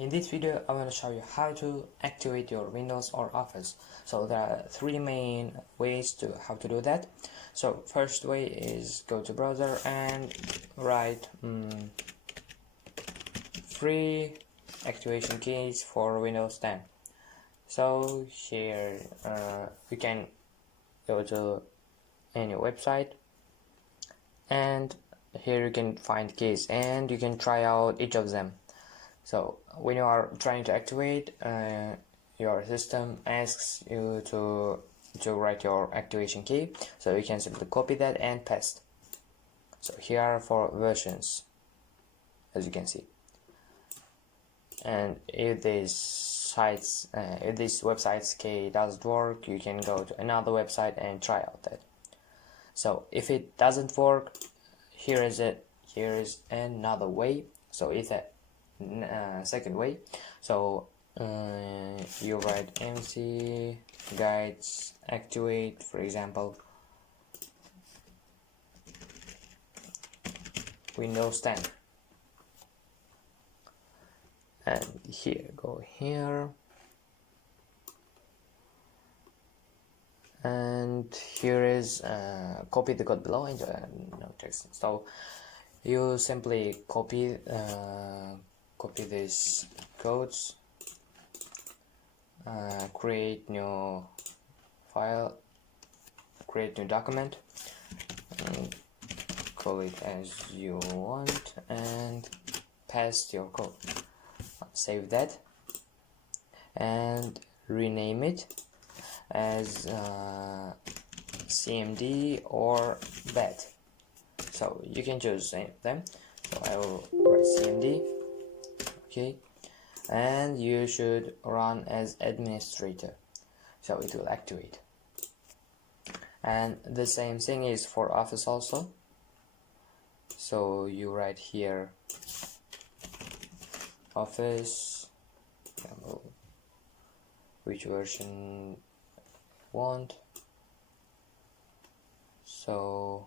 In this video I want to show you how to activate your Windows or Office. So there are three main ways to how to do that. So first way is go to browser and write free activation keys for Windows 10. So here you can go to any website and here you can find keys and you can try out each of them. So when you are trying to activate, your system asks you to write your activation key, so you can simply copy that and paste. So here are four versions, as you can see. And if this website's key doesn't work, you can go to another website and try out that. So if it doesn't work, here is another way. So it's a second way. So you write mc guides activate, for example, Windows 10, and go here, and here is copy the code below and no text. So you simply copy these codes, create new file, create new document, and call it as you want and paste your code. Save that and rename it as CMD or BAT. So you can choose any of them. So I will write CMD. Okay, and you should run as administrator, so it will activate. And the same thing is for Office also. So you write here Office, which version you want. So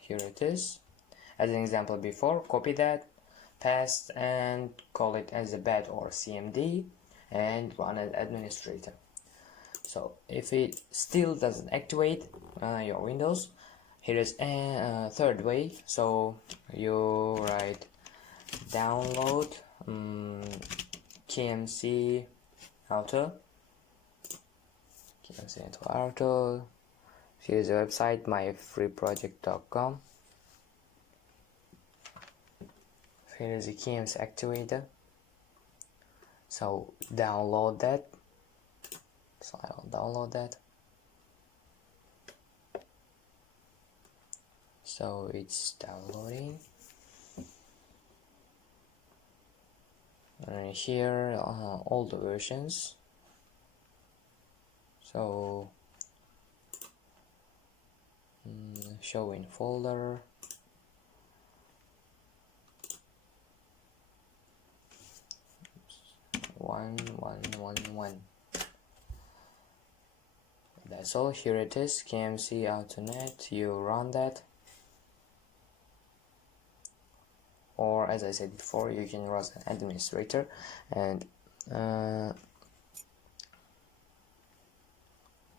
here it is. As an example before, copy that, paste, and call it as a BAT or CMD, and run as administrator. So if it still doesn't activate your Windows, here is a third way. So you write download KMC Auto. Here's the website, myfreeproject.com. Here is the KMC activator. So download that. So I will download that. So it's downloading. And here all the versions. So show in folder. One. That's all. Here it is, KMC Autonet. You run that, or as I said before, you can run an administrator and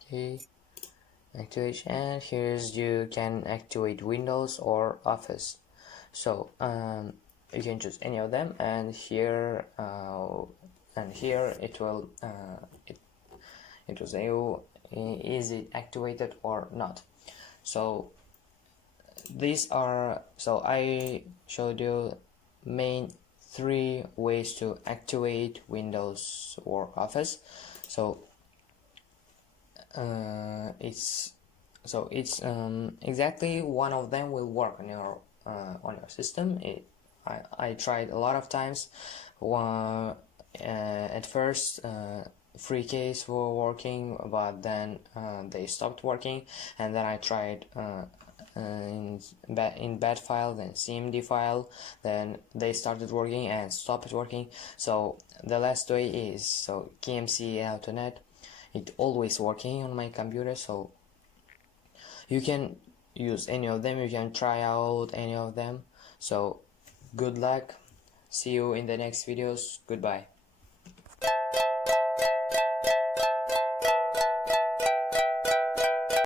okay, activation. And here's you can activate Windows or Office. So you can choose any of them, and here it will it will say you is it activated or not. So these are, so I showed you main three ways to activate Windows or Office. So it's exactly one of them will work on your system. I tried a lot of times. At first free keys were working, but then they stopped working, and then I tried in BAT file, then CMD file, then they started working and stopped working. So the last way is KMC Autonet. It always working on my computer, so you can use any of them, you can try out any of them. So good luck. See you in the next videos. Goodbye.